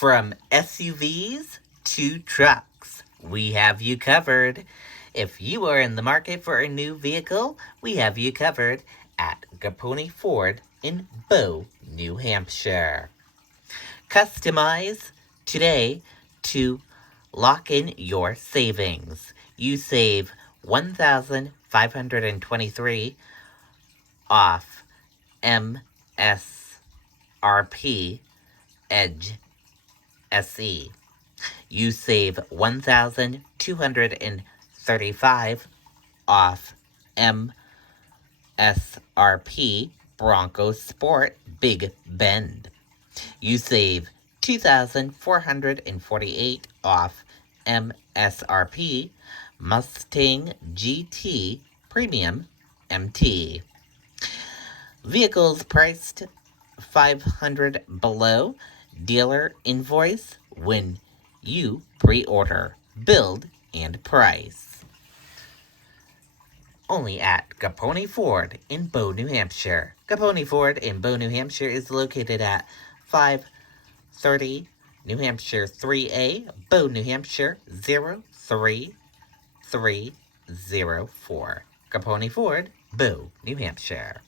From SUVs to trucks, we have you covered. If you are in the market for a new vehicle, we have you covered at Gaponi Ford in Bow, New Hampshire. Customize today to lock in your savings. You save $1,523 off MSRP Edge SE. You save $1,235 off MSRP Bronco Sport Big Bend. You save $2,448 off MSRP Mustang GT Premium MT. Vehicles priced $500 below dealer invoice when you pre-order, build, and price. Only at Gaponi Ford in Bow, New Hampshire. Gaponi Ford in Bow, New Hampshire is located at 530 New Hampshire 3A, Bow, New Hampshire 03304. Gaponi Ford, Bow, New Hampshire.